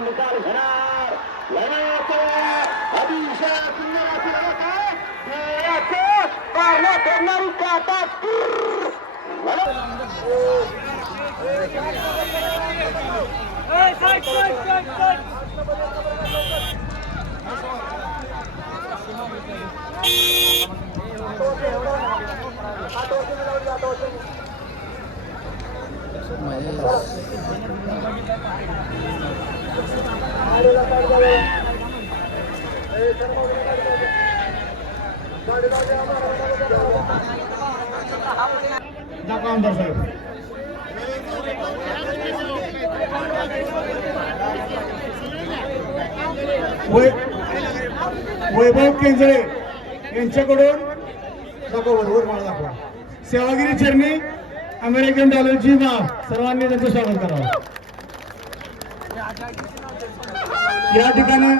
निकाल घेणार करणारी काटा आमदार साहेब वैभव केंजळे यांच्याकडून दाखवा दाखवा सेवागिरी चरणी अमेरिकन डॉलरची माफ सर्वांनी त्यांचं स्वागत करावं या ठिकाणी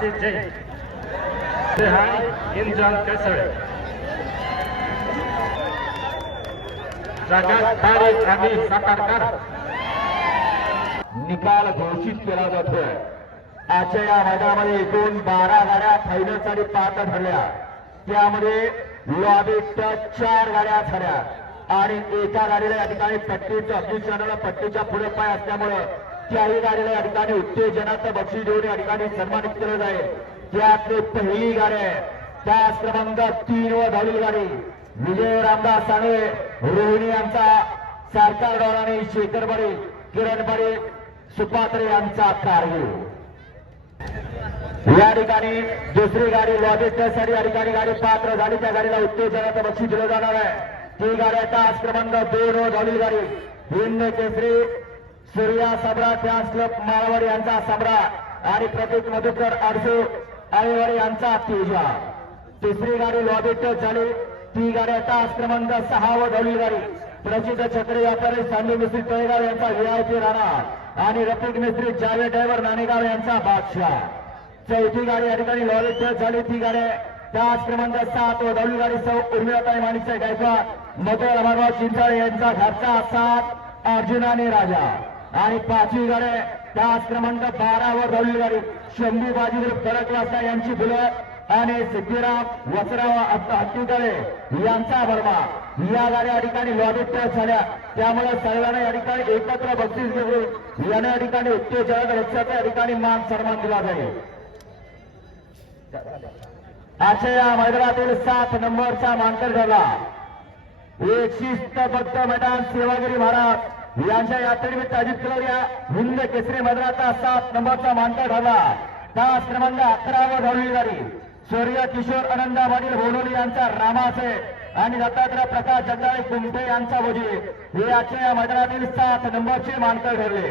आशिष जैन हाय इंजन केसळे जगात तारीख आम्ही साकारणार निकाल घोषित केला जातोय. आजच्या या मैदानामध्ये एकूण 12 गाड्या फायनलसाठी पात्र ठरल्या. त्यामध्ये लॉबी टच 4 गाड्या ठरल्या आणि एका गाडीला या ठिकाणी पट्टीचं अग्निशमनाला पट्टीच्या पुढे पाय असल्यामुळं त्याही गाडीला या ठिकाणी उत्तेजनाचं बक्षीस देऊन या ठिकाणी सन्मानित केलं जाईल. त्यातली पहिली गाडी आहे तास क्रमांक 3 व धावलेली गाडी विजय रामदास साने रोहिणी यांचा सरकार डॉलाने शेखर बडे किरण बडे सुपात्रे यांचा कारगिल. या ठिकाणी दुसरी गाडी लॉबी टेस्टसाठी या ठिकाणी गाडी पात्र झाली. त्या गाडीला उत्तेजनाचं बक्षीस दिलं जाणार आहे. ती गाडी तास क्रमांक 2 व धावलेली गाडी हिंद केसरी सूर्या सम्राट फॅन्स क्लब माळवाडी यांचा सम्राट आणि प्रतीक मधुकर अडसू आळेवाडी यांचा तेजा. तिसरी गाडी लॉबी टेस्ट झाली. ती गाडी तास क्रमांक 6 व धावलेली गाडी प्रसिद्ध छत्री व्यापारी सांडू मिस्त्री तळेगाव यांचा VIP राणा आणि रफिक मिस्त्री जावेद ड्रायव्हर नाणेगाव यांचा बादशाह. चौथी गाडी या ठिकाणी लॉबी टेस्ट झाली. ती गाडी तास क्रमांक 7 व धावलेली गाडी सौ उर्मिळाताई माणिकसाहेब गायकवाड मधुर अमरराव चिंचाळे यांचा घरचा 7 अर्जुन आणि राजा. आणि पाचवी गाडी तास क्रमांक 12 वर धावलेली गाडी शंभू बाजीगर फरक वाजता यांची बुलेट आणि सिद्धिराम वसराव हत्तीतळे यांचा बर्मा. या गाड्या या ठिकाणी लॉबी टेस्ट झाल्या. त्यामुळे सर्वांना या ठिकाणी एकत्र बक्षीस घेऊन या ठिकाणी उत्तेजक रक्षाचा या ठिकाणी मान सन्मान दिला जाईल. आजच्या या मैदानातील 7 नंबरचा मानकर ठरला. एक शिस्तबद्ध मैदान सेवागिरी महाराज यांच्या यात्रेनिमित्त अजित कलोरिया हिंद केसरी मैदानाचा 7 नंबरचा मानकर ठरला. तास क्रमांक 11 वर धावलेली गाडी सूर्य किशोर आनंदा पाटील भोनोली यांचा रामाचे आणि दत्तात्रय प्रकाश जगदाळे कुमठे यांचा वजी हे आजच्या या मैदानातील 7 नंबरचे मानकर ठरले.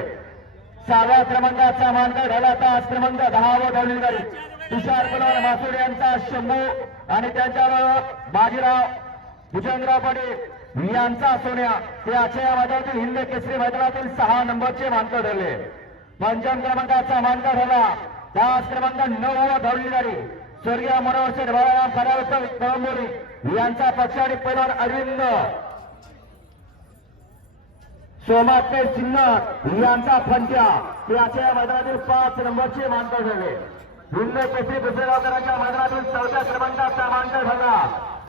6व्या क्रमांकाचा मानकर ठरला तास क्रमांक 10 वर धावलेली गाडी तुषार पलवार मासुडे यांचा शंभू आणि त्यांच्याबरोबर बाजीराव भुजंगराव पाटील यांचा सोन्या ते आजच्या या मैदानातील हिंद केसरी मैदानातील 6 नंबरचे मानकर ठरले. 5व्या क्रमांकाचा मानकर ठरला तास क्रमांक 9 वर धावलेली गाडी स्वर्गीय मनोहर बाळाराम खरावकर कळंबोली यांचा पक्ष आणि पैलवान अरविंद सोमात्रे सिन्नर यांचा फंट्या ते आजच्या या मैदानातील 5 नंबरचे मानकर ठरले. हिंद केसरी पुसेगावकरांच्या मैदानातील 4व्या क्रमांकाचा मानकर ठरला.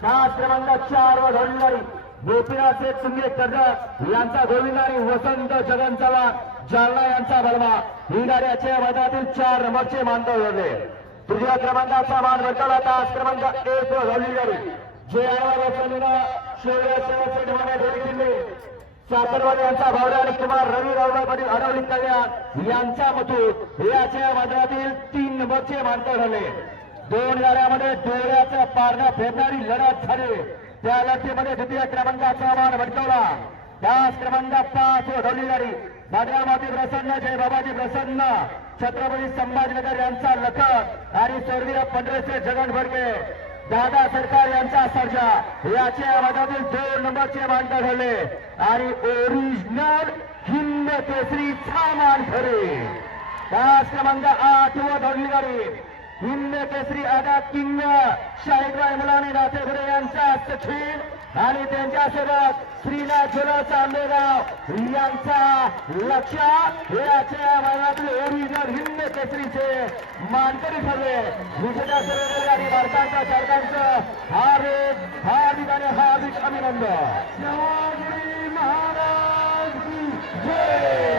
तास क्रमांक 4 वर धावलेली गाडी गोपीनाथ शेठ सुंगे कर्जत यांचा गोविंद आणि वसंत जगन चव्हाण जालना यांचा बलमा. ही गाडी आजच्या मैदानातील 4 नंबरचे मानकर ठरले. 3व्या क्रमांकाचा मान वर्तवला तास क्रमांक 1 वर धावलेली गाडी जे साखरवाडी यांचा भावड्या आणि कुमार रवी रावला पाटील अडवली कल्याण यांचा मथूर हे आजच्या मैदानातील 3 नंबरचे मानकर ठरले. 2 गाड्यामध्ये डोळ्याचं पारणं फेडणारी लढत झाली. त्या लढतीमध्ये द्वितीय क्रमांकाचा मान भटकवला. तास क्रमांक 5 वर धावलेली गाडी भाद्रामाती प्रसन्न जय बाबाजी प्रसन्न छत्रपती संभाजीनगर यांचा लखन आणि स्वर्गीय पंढरेचे जगन भडके दादा सरकार यांचा सर्जा याच्या मैदानातील 2 नंबरचे मानकर ठरले. आणि ओरिजिनल हिंद केसरी मान ठरले. तास क्रमांक 8 वर धावलेली गाडी हिंद केसरी आदा किंग शाहिदराय मुलानी नाथेपुरे यांचा सचिन आणि त्यांच्यासोबत श्रीनाथ ज्वेलर्स आंबेगाव यांचा लक्ष हे आजच्या मैदानातील ओरिजिनल हिंद केसरीचे मानकरी ठरले. विजेत्या सर्व गाडी भारताच्या चालकांचं हार्दिक आणि हार्दिक अभिनंदन. शिवाजी महाराज की जय.